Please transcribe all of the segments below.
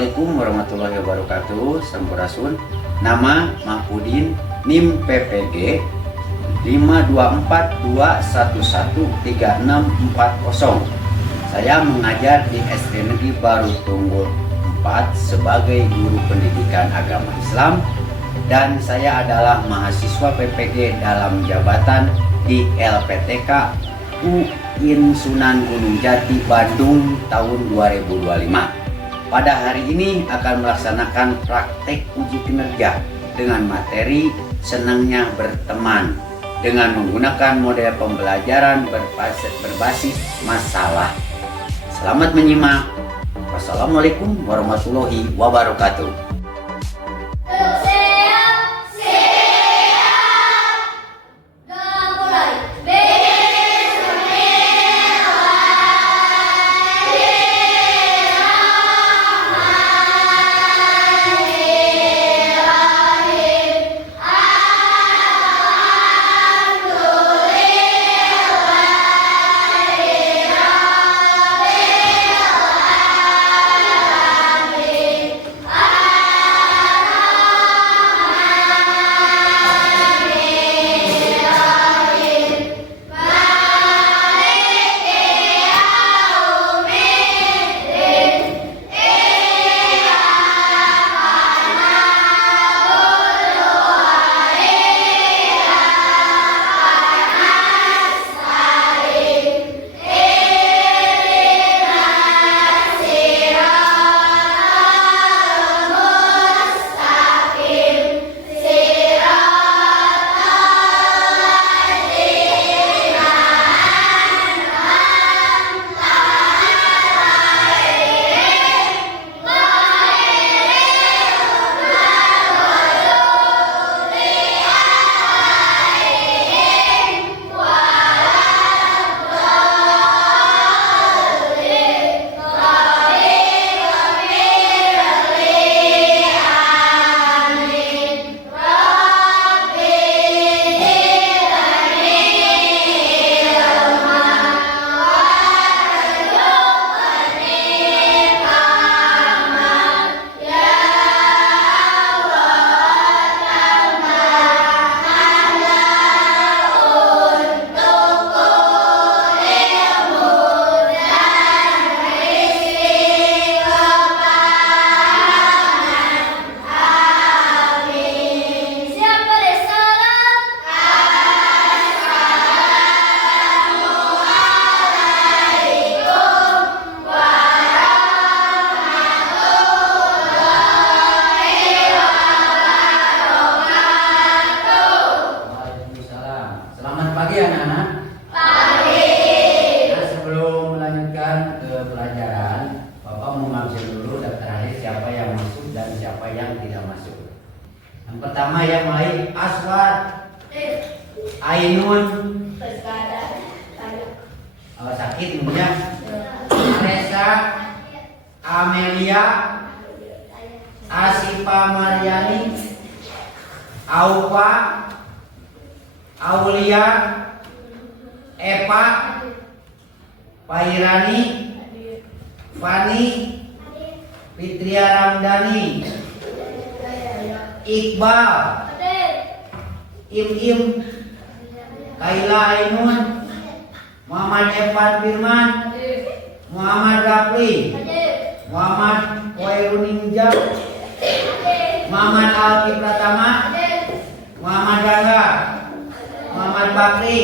Assalamualaikum warahmatullahi wabarakatuh. Sampurasun. Nama Mahfudin, NIM PPG 524211360. Saya mengajar di SD Negeri Baru Tunggul 4 sebagai guru pendidikan agama Islam, dan saya adalah mahasiswa PPG dalam jabatan di LPTK UIN Sunan Gunung Jati Bandung tahun 2025. Pada hari ini akan melaksanakan praktek uji kinerja dengan materi senangnya berteman dengan menggunakan model pembelajaran berbasis masalah. Selamat menyimak. Wassalamualaikum warahmatullahi wabarakatuh. Yang pertama yang mulai Aswar, Ainun, sakit kemudian Resa, Amelia, Asipa Mariani, Aupa, Aulia, Eva, Pairani, Fani, Fitria Ramdhani, Iqbal, Im, Kaila Ainun, Muhammad Evan Firman, Muhammad Rafli, Muhammad Koiruninja, Muhammad Alki Pratama, Muhammad Rangga, Muhammad Bakri,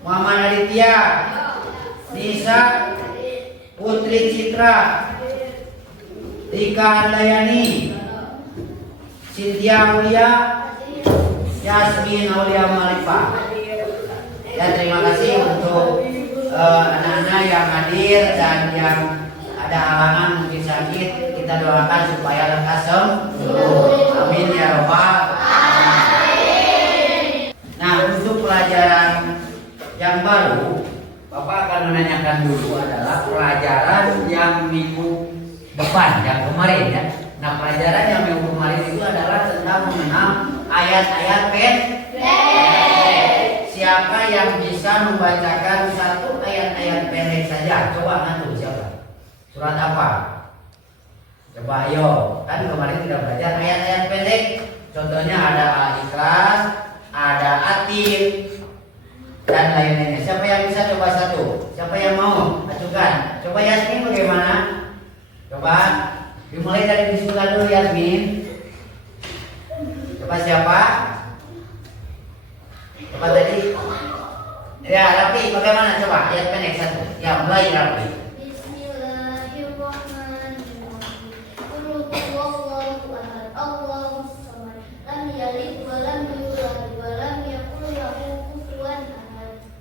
Muhammad Aditya, Nisa, Putri Citra, Rika Handayani, Cynthia Mulia, Yasmin Aulia Malifah. Ya, terima kasih untuk anak-anak yang hadir dan yang ada halangan mungkin sakit. Kita doakan supaya lekas sembuh. Amin ya robbal alamin. Nah, untuk pelajaran yang baru, Bapak akan menanyakan dulu adalah pelajaran yang minggu depan, yang kemarin ya. Nah, pelajaran yang minggu kemarin itu adalah tentang mengenal ayat-ayat pendek. Siapa yang bisa membacakan satu ayat-ayat pendek saja? Coba antum siapa? Surat apa? Coba ayo, kan kemarin kita belajar ayat-ayat pendek. Contohnya ada Al-Ikhlas, ada Atin, dan lain-lainnya. Siapa yang bisa coba satu? Siapa yang mau? Ajukan. Coba Yasmin bagaimana? Coba dimulai dari bismillah dulu Yasmin. Coba siapa? Coba tadi. Ya Rafi bagaimana? Coba ayat pendek satu. Ya mulai Rafi.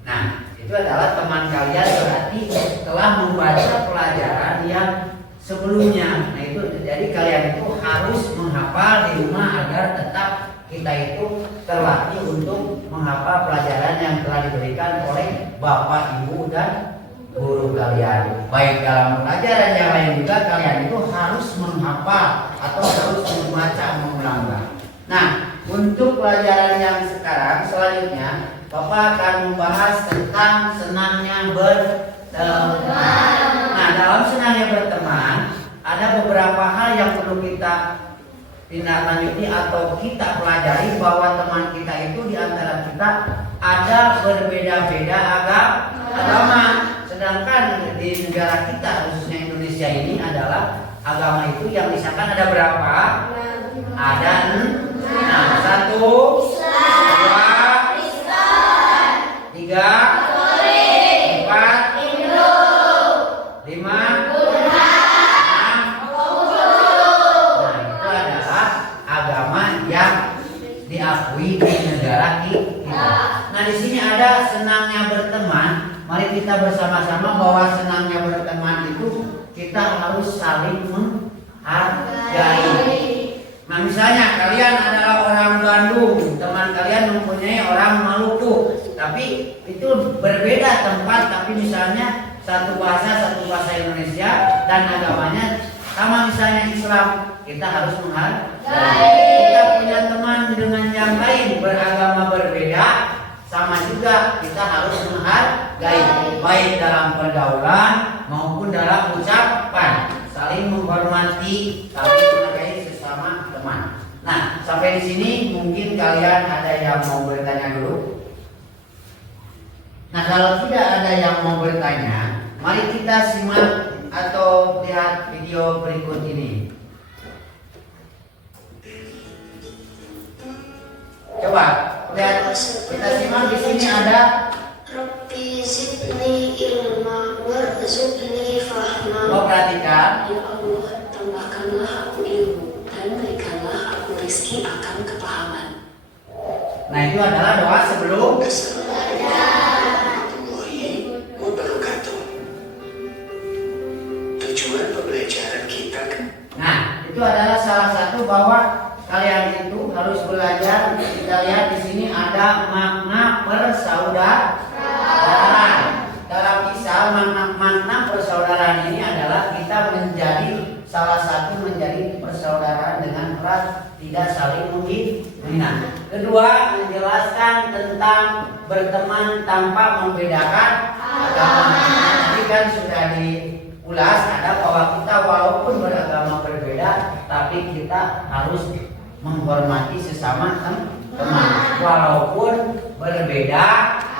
Nah, itu adalah teman kalian berarti telah membaca pelajaran yang sebelumnya. Nah, itu jadi kalian itu harus menghafal di rumah agar tetap kita itu terlatih untuk menghafal pelajaran yang telah diberikan oleh Bapak, Ibu, dan guru kalian. Baik dalam pelajaran yang lain juga kalian itu harus menghafal atau harus membaca, mengulang. Nah, untuk pelajaran yang sekarang selanjutnya Bapak akan membahas tentang senangnya berteman. Nah, dalam senangnya berteman ada beberapa hal yang perlu kita tindak lanjuti atau kita pelajari, bahwa teman kita itu di antara kita ada berbeda-beda agama. Sedangkan di negara kita khususnya Indonesia ini adalah agama itu yang disahkan ada berapa? Ada 6. Satu, dua, tiga, empat, lima, diakui di negara kita. Nah, di sini ada senangnya berteman. Mari kita bersama-sama bahwa senangnya berteman itu kita harus saling menghargai. Nah, misalnya kalian adalah orang Bandung, teman kalian mempunyai orang Maluku, tapi itu berbeda tempat, tapi misalnya satu bahasa Indonesia dan agamanya sama, misalnya Islam, kita harus menghargai. Kita punya teman dengan yang lain beragama berbeda, sama juga kita harus menghargai, baik dalam pergaulan maupun dalam ucapan, saling menghormati, saling menghargai sesama teman. Nah, sampai di sini mungkin kalian ada yang mau bertanya dulu. Nah, kalau tidak ada yang mau bertanya, mari kita simak atau lihat video berikut ini. Coba lihat, kita simak. Di sini ada Rabbi zidni ilma warzuqni fahma. Mau perhatikan. Ya Allah, tambahkanlah aku ilmu dan berikanlah aku rezeki akan kepahaman. Nah, itu adalah doa sebelum. Tujuan pembelajaran kita. Nah, itu adalah salah satu bahwa kalian itu harus belajar. Kita lihat di sini ada makna persaudaraan. Dalam kisah makna persaudaraan ini adalah kita menjadi salah satu menjadi persaudaraan dengan erat, tidak saling menghina. Kedua, menjelaskan tentang berteman tanpa membedakan agama. Tadi kan sudah diulas, ada bahwa kita walaupun beragama berbeda, tapi kita harus menghormati sesama teman walaupun berbeda.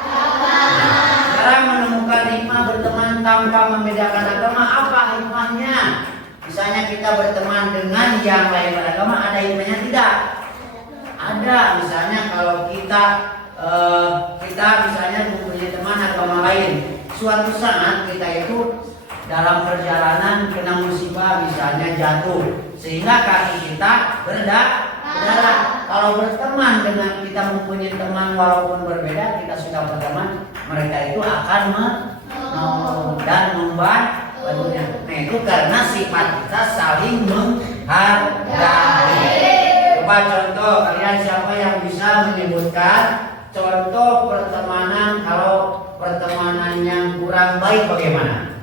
Nah, sekarang menemukan hikmah berteman tanpa membedakan agama, apa hikmahnya? Misalnya kita berteman dengan yang lain beragama, ada hikmahnya tidak? Ada. Misalnya kalau kita misalnya mempunyai teman agama lain, suatu saat kita itu dalam perjalanan kena musibah, misalnya jatuh, sehingga kaki kita berdarah. Kalau berteman dengan kita mempunyai teman walaupun berbeda, kita sudah berteman, mereka itu akan menolong dan membantunya. Nah, itu karena sifat kita saling menghargai. Coba contoh, kalian siapa yang bisa menyebutkan contoh pertemanan kalau pertemanan yang kurang baik bagaimana?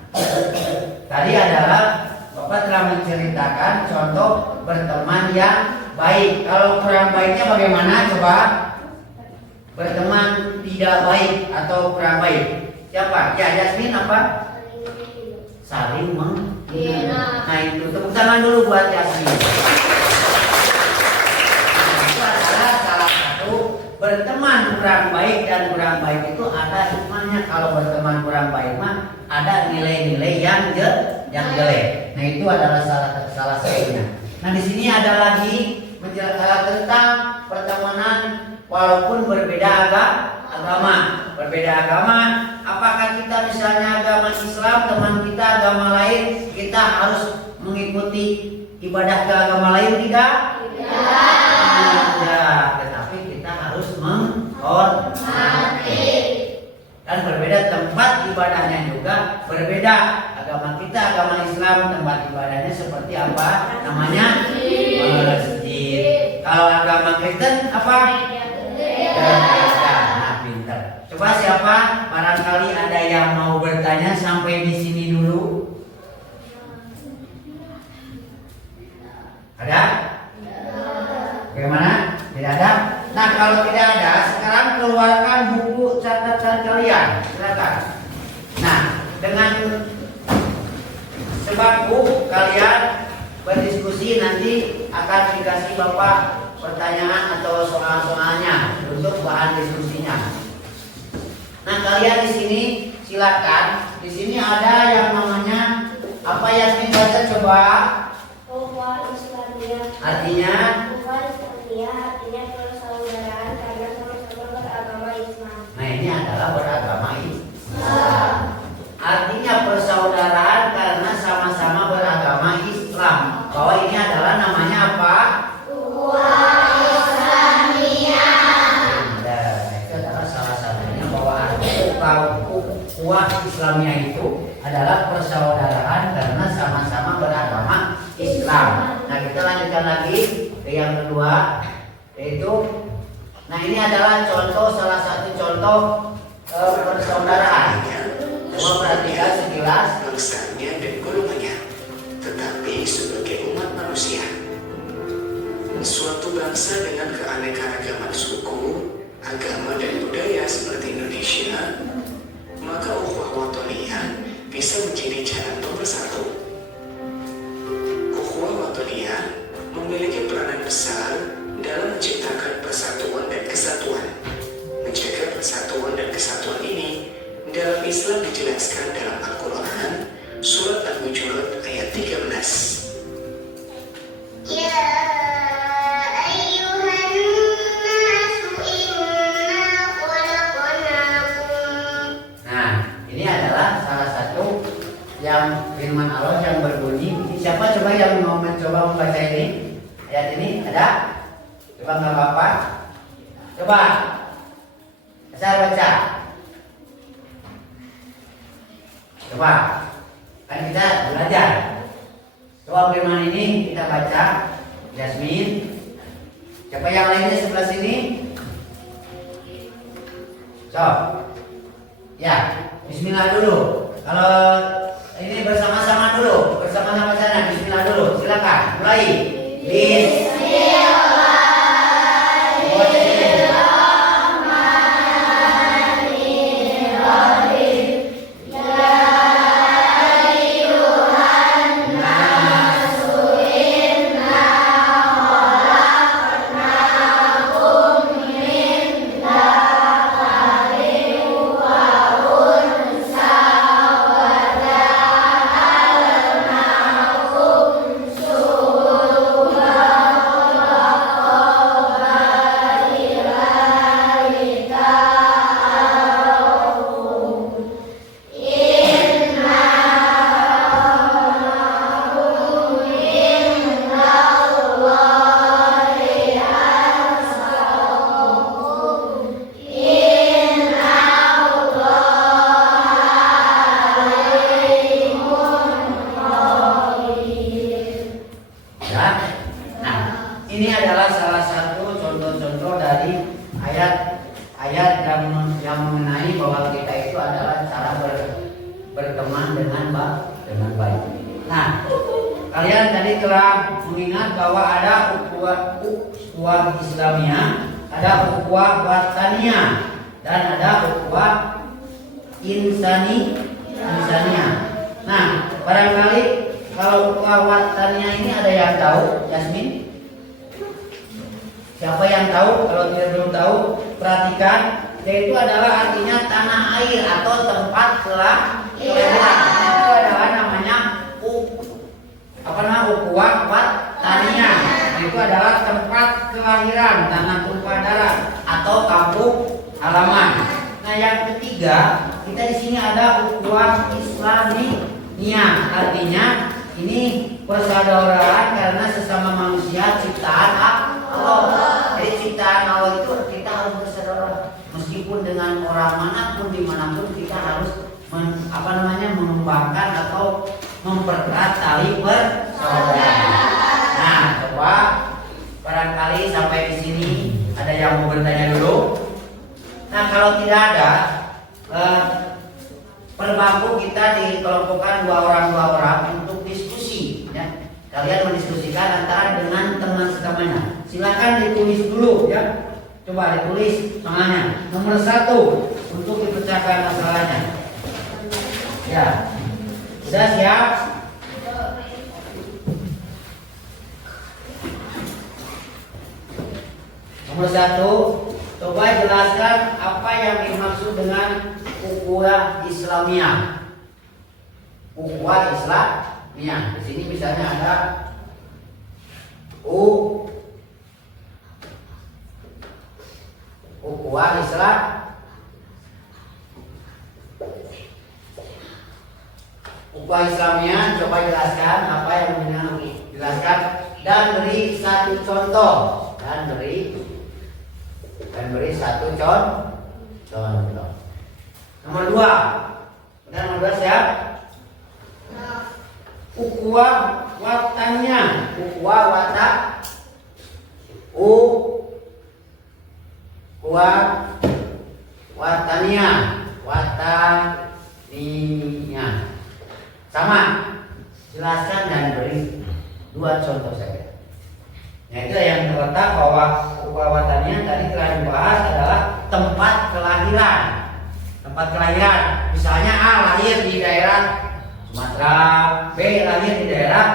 Tadi adalah Bapak telah menceritakan contoh berteman yang baik. Kalau kurang baiknya bagaimana? Coba berteman tidak baik atau kurang baik. Siapa? Ya, Yasmin apa? Saling menghina. Nah itu tepuk tangan dulu buat Yasmin. Itu adalah salah satu berteman kurang baik, dan kurang baik itu ada hikmahnya. Kalau berteman kurang baik mah ada nilai-nilai yang jelek. Nah itu adalah salah satunya. Nah di sini ada lagi tentang pertemanan walaupun berbeda agama. Berbeda agama, apakah kita misalnya agama Islam, teman kita agama lain, kita harus mengikuti ibadah ke agama lain tidak? Tidak. Tetapi kita harus menghormati. Dan berbeda tempat ibadahnya juga berbeda. Agama kita agama Islam, tempat ibadahnya seperti apa? Namanya masjid. Kalau agama Kristen apa? Coba siapa? Barangkali ada yang mau bertanya sampai di sini dulu. Ada? Bagaimana? Tidak ada? Nah kalau tidak ada, sekarang keluarkan buku catatan kalian. Silakan. Nah dengan sebab kalian berdiskusi, nanti akan dikasih Bapak pertanyaan atau soal-soalnya untuk bahan diskusinya. Nah kalian di sini silakan. Di sini ada yang namanya apa yang dibaca coba? Ukhuwah Islamiyah. Artinya? Ukhuwah Islamiyah artinya persaudaraan karena sama-sama beragama Islam. Nah ini adalah beragama Islam. Artinya persaudaraan karena sama-sama beragama Islam. Bahwa ini adalah namanya apa? Ukhuwah Islamiyah. Ukhuwah Islamiyah itu adalah persaudaraan karena sama-sama beragama Islam. Nah kita lanjutkan lagi ke yang kedua, yaitu nah ini adalah contoh, salah satu contoh persaudaraan. Coba perhatikan sekilas. Bangsanya dan golongannya, tetapi sebagai umat manusia. Suatu bangsa dengan keanekaragaman suku, agama dan budaya seperti Indonesia, maka ukhuwah watoniyah bisa menjadi jalan pemersatu. Ukhuwah watoniyah memiliki peranan besar dalam menciptakan persatuan dan kesatuan. Menjaga persatuan dan kesatuan ini dalam Islam dijelaskan dalam Al-Quran, surat Al-Hujurat ayat 13. Yang firman Allah yang berbunyi, siapa coba yang mau mencoba membaca ini? Ayat ini ada? Coba nggak apa-apa. Coba saya baca. Coba, kan kita belajar. Coba firman ini kita baca. Yasmin. Siapa yang lainnya sebelah sini? So, ya, Bismillah dulu. Kalau ini bersama-sama dulu, bersama-sama sana. Bismillah dulu, silakan mulai. Ini adalah salah satu contoh-contoh dari ayat-ayat yang mengenai bahwa kita itu adalah cara berteman dengan baik. Nah, kalian tadi telah mengingat bahwa ada ukhuwah Islamiyah, ada ukhuwah wataniyah, dan ada ukhuwah insaniyah. Nah, barangkali kalau kekuatannya ini ada yang tahu, Yasmin? Siapa yang tahu? Kalau tidak belum tahu, perhatikan. Yaitu adalah artinya tanah air atau tempat kelahiran. Itu adalah namanya ukuah watania. Itu adalah tempat kelahiran, tanah tumpah darah atau kampung halaman. Nah, yang ketiga, kita di sini ada ukuah Islamiyah. Artinya ini persaudaraan karena sesama manusia ciptaan Allah. Jadi ciptaan Allah itu kita harus bersaudara. Meskipun dengan orang manapun dimanapun kita harus mengembangkan atau mempererat tali persaudaraan. Nah, coba barangkali sampai di sini ada yang mau bertanya dulu. Nah, kalau tidak ada, per bangku kita dikelompokkan dua orang untuk diskusi. Ya. Kalian mendiskusikan antara dengan teman sekamanya. Silakan ditulis dulu, ya. Coba ditulis namanya. Nomor 1 untuk dipecahkan masalahnya. Ya, sudah siap? Nomor 1, coba jelaskan apa yang dimaksud dengan ukuah Islamiyah. Ukuah Islamiyah. Di sini misalnya ada ukuah Islam. Ukuah Islamiyah, coba jelaskan apa yang jelaskan dan beri satu contoh dan beri satu contoh. Nomor 2. Benar, nomor 2 siap? Ukuah watania. Ukuah watania. Sama. Jelaskan dan beri 2 contoh saja. Nah, itu yang terletak bahwa ukuah watania tadi telah dibahas adalah tempat kelahiran. Tempat kelahiran. Misalnya A lahir di daerah Sumatera, B lahir di daerah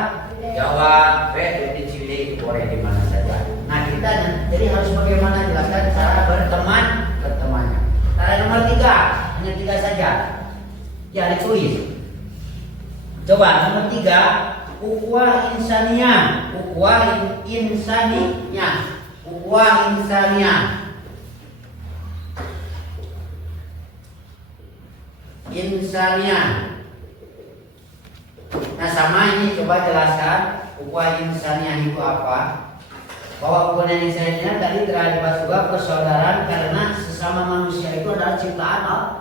Jawa, B di Cilik, boleh di mana saja. Nah, kita jadi harus bagaimana jelaskan cara bertemannya. Cara nomor 3, hanya 3 saja. Ya, ditulis. Coba nomor 3, ukuah insaniyah. Ukuah insaniyah. Nah, sama ini coba jelaskan ukuah insaniyah itu apa? Bahwa ukuah insaniyah tadi telah dibahas juga persaudaraan karena sesama manusia itu adalah ciptaan Allah.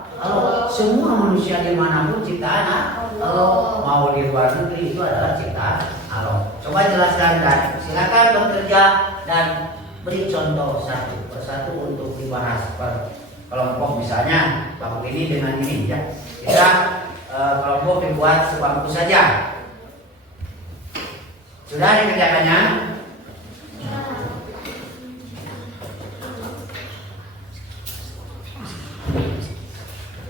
Semua manusia dimanapun ciptaan Allah. Mau di luar negeri itu adalah ciptaan Allah. Coba jelaskan dan silakan bekerja dan beri contoh satu persatu untuk dibahas per kelompok. Misalnya bangku ini dengan ini, ya. Kita kelompok dibuat sebangku saja. Sudah dikerjakannya?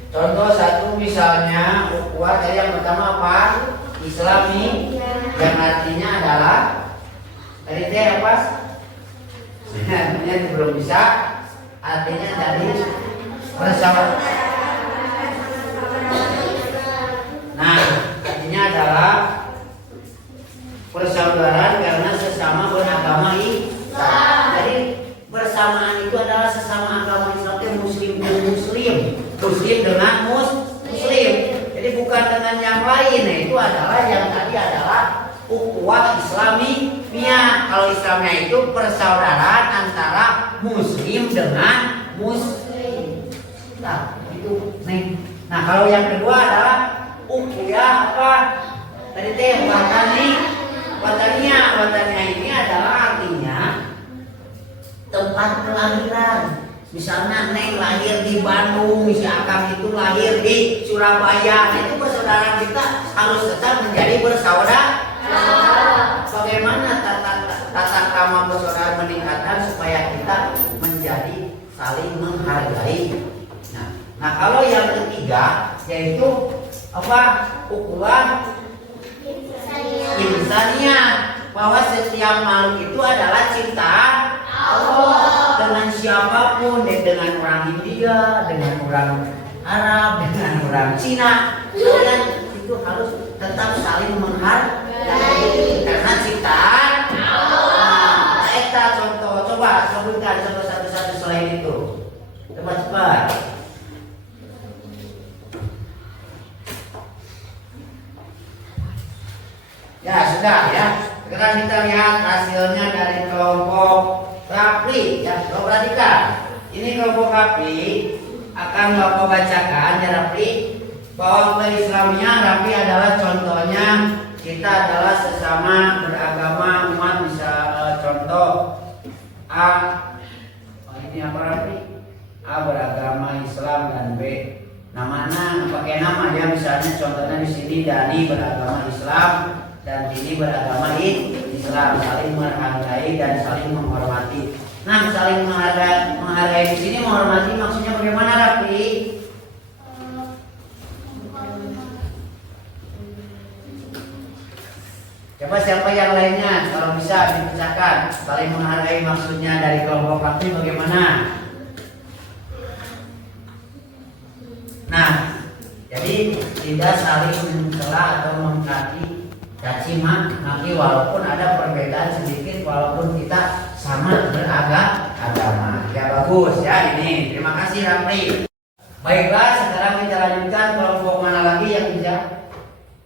Contoh 1 misalnya ukuah dari yang pertama apa? Islami, yang artinya adalah tadi teh apa? Artinya belum bisa. Artinya tadi bersama. Nah, artinya adalah persaudaraan karena sesama beragama Islam. Jadi bersamaan itu adalah sesama agama Islam, Muslim dengan Muslim, Muslim dengan Muslim. Jadi bukan dengan yang lain. Nah, itu adalah yang tadi adalah ukuah Islamiyah. Kalau Islamnya itu persaudaraan antara Muslim dengan Muslim. Nah, itu nih. Nah, kalau yang kedua adalah ukuah apa? Tadi teh watania ini adalah artinya tempat kelahiran. Misalnya Neng lahir di Bandung, misalnya Akang itu lahir di Surabaya. Nah, itu persaudaraan kita harus tetap menjadi bersaudara. Bagaimana tata krama persaudaraan meningkatkan supaya kita menjadi saling menghargai. Nah, kalau yang ketiga yaitu apa? Ukuah insania, bahwa setiap makhluk itu adalah ciptaan Allah. Dengan siapapun, dengan orang India, dengan orang Arab, dengan orang Cina, kalian itu harus tetap saling menghargai karena ciptaan Allah. Nah, eta contoh, coba sebutkan contoh satu-satu selain itu. Cepat-cepat. Ya sudah ya. Sekarang kita lihat hasilnya dari kelompok Rapli. Ya, Bapak perhatikan. Ini kelompok Rapli akan Bapak bacakan ya Rapli, bahwa keislamian Rapli adalah contohnya kita adalah sesama beragama umat. Bisa contoh A. Ini apa Rapli? A beragama Islam dan B namanya pakai nama ya, misalnya contohnya di sini Dani beragama Islam dan ini beragama Islam, saling menghargai dan saling menghormati. Nah, saling menghargai di sini menghormati maksudnya bagaimana Rafi? Coba siapa yang lainnya kalau bisa dipecahkan. Saling menghargai maksudnya dari kelompok Rafi bagaimana? Nah, jadi tidak saling mencela atau caci maki walaupun ada perbedaan sedikit, walaupun kita sama beragama. Ya bagus ya ini. Terima kasih Rapli. Baiklah, sekarang kita lanjutkan kelompok mana lagi yang bisa?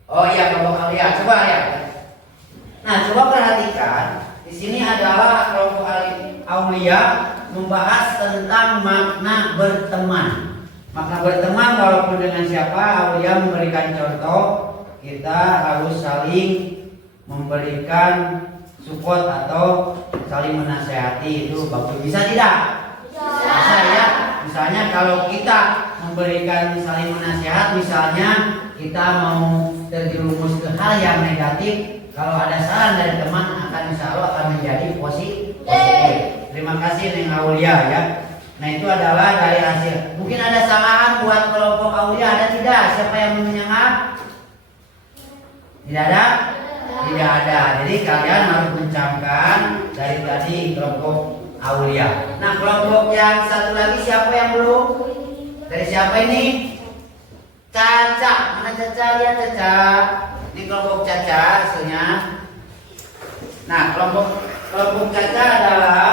Oh iya, kelompok Alia. Coba ya. Nah, coba perhatikan. Di sini adalah kelompok Aulia membahas tentang makna berteman. Makna berteman walaupun dengan siapa, Aulia memberikan contoh, kita harus saling memberikan support atau saling menasehati. Itu bagus. Bisa tidak? Bisa ya. Misalnya kalau kita memberikan saling menasihat, misalnya kita mau terjerumus ke hal yang negatif, kalau ada saran dari teman akan insya Allah akan menjadi positif. Terima kasih Neng Aulia ya. Nah itu adalah dari hasil. Mungkin ada salahan buat kelompok Aulia, ada tidak? Siapa yang menyengat? Tidak ada? Tidak ada. Jadi kalian harus mencamkan dari tadi kelompok Aulia. Nah kelompok yang satu lagi siapa yang belum? Dari siapa ini? Caca. Mana Caca? Lihat Caca. Ini kelompok Caca hasilnya. Nah kelompok Caca adalah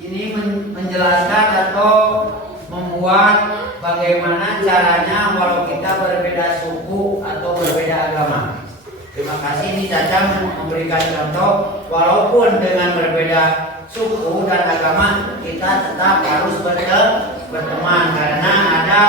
ini menjelaskan atau membuat bagaimana caranya walau kita berbeda suku atau berbeda agama. Terima kasih, ini Caca memberikan contoh walaupun dengan berbeda suku dan agama kita tetap harus berteman karena ada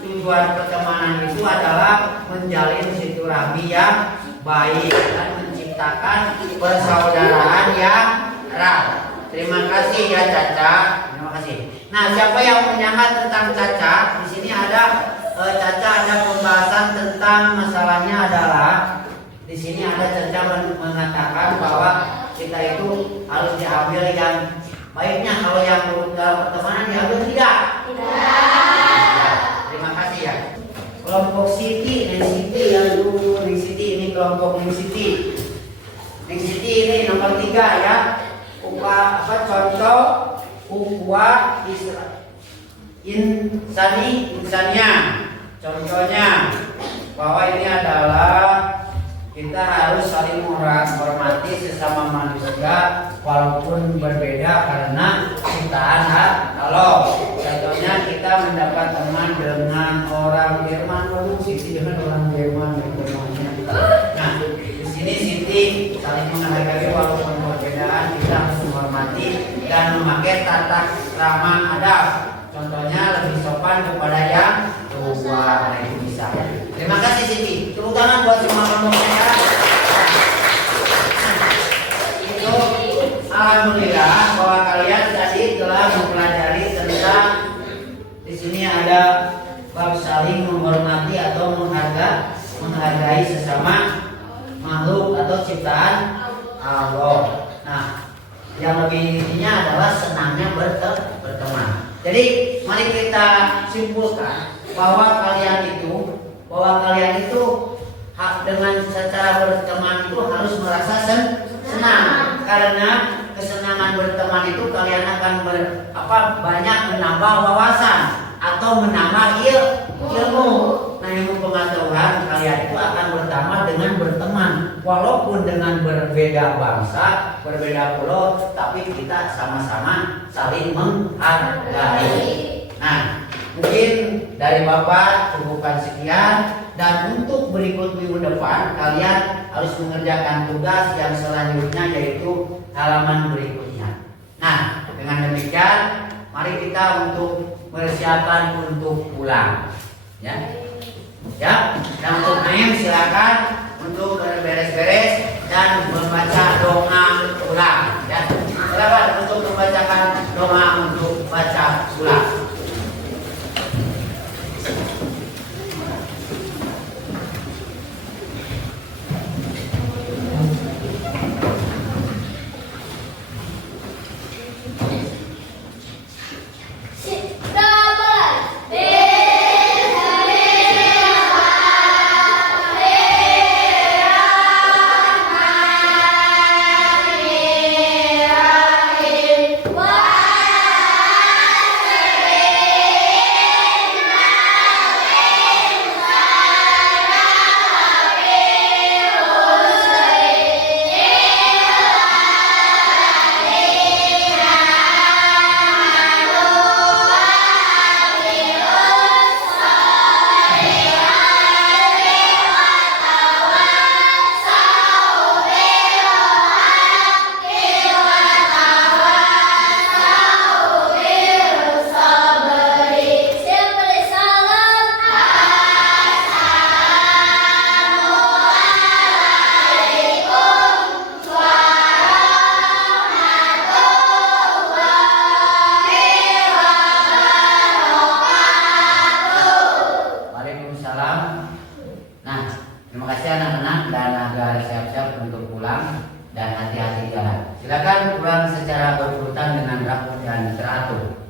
tujuan pertemanan itu adalah menjalin silaturahmi yang baik dan menciptakan persaudaraan yang erat. Terima kasih ya Caca. Terima kasih. Nah, siapa yang menyangka tentang Caca? Di sini ada Caca ada pembahasan tentang masalahnya adalah di sini ada Caca mengatakan bahwa kita itu harus diambil yang baiknya. Kalau yang buruk dalam pertemanan diambil tidak? Tidak. Terima kasih ya. Kelompok Siti, Neng Siti yang dulu Neng Siti ini kelompok Neng Siti. Neng Siti ini nomor 3 ya. Contoh ukhuwah insania. Contohnya bahwa ini adalah kita harus saling menghormati sesama manusia walaupun berbeda karena ciptaan Allah. Contohnya kita mendapat teman dengan orang Jerman, Siti dengan orang Jerman. Nah, di sini Siti saling menghargai walaupun perbedaan, kita harus menghormati dan memakai tata krama adab. Contohnya lebih sopan kepada yang tua. Nah, itu bisa. Terima kasih Siti. Tepuk tangan buat semua kelompoknya ya. Itu alhamdulillah bahwa kalian tadi telah mempelajari tentang di sini ada bab saling menghormati atau menghargai sesama makhluk atau ciptaan Allah. Nah, yang lebih intinya adalah senangnya berteman. Jadi mari kita simpulkan bahwa kalian itu dengan secara berteman itu harus merasa senang, karena kesenangan berteman itu kalian akan banyak menambah wawasan atau menambah ilmu. Nah, ilmu pengetahuan kalian itu akan bertambah dengan berteman, walaupun dengan berbeda bangsa, berbeda pulau, tapi kita sama-sama saling menghargai. Nah, mungkin dari Bapak cukupkan sekian, dan untuk berikut minggu depan kalian harus mengerjakan tugas yang selanjutnya, yaitu halaman berikutnya. Nah, dengan demikian mari kita untuk persiapan untuk pulang, ya. Dan untuk Naim silakan untuk beres-beres dan membaca doa pulang, ya. Silakan untuk membacakan doa untuk baca pulang. Silakan pulang secara berurutan dengan rapi dan teratur.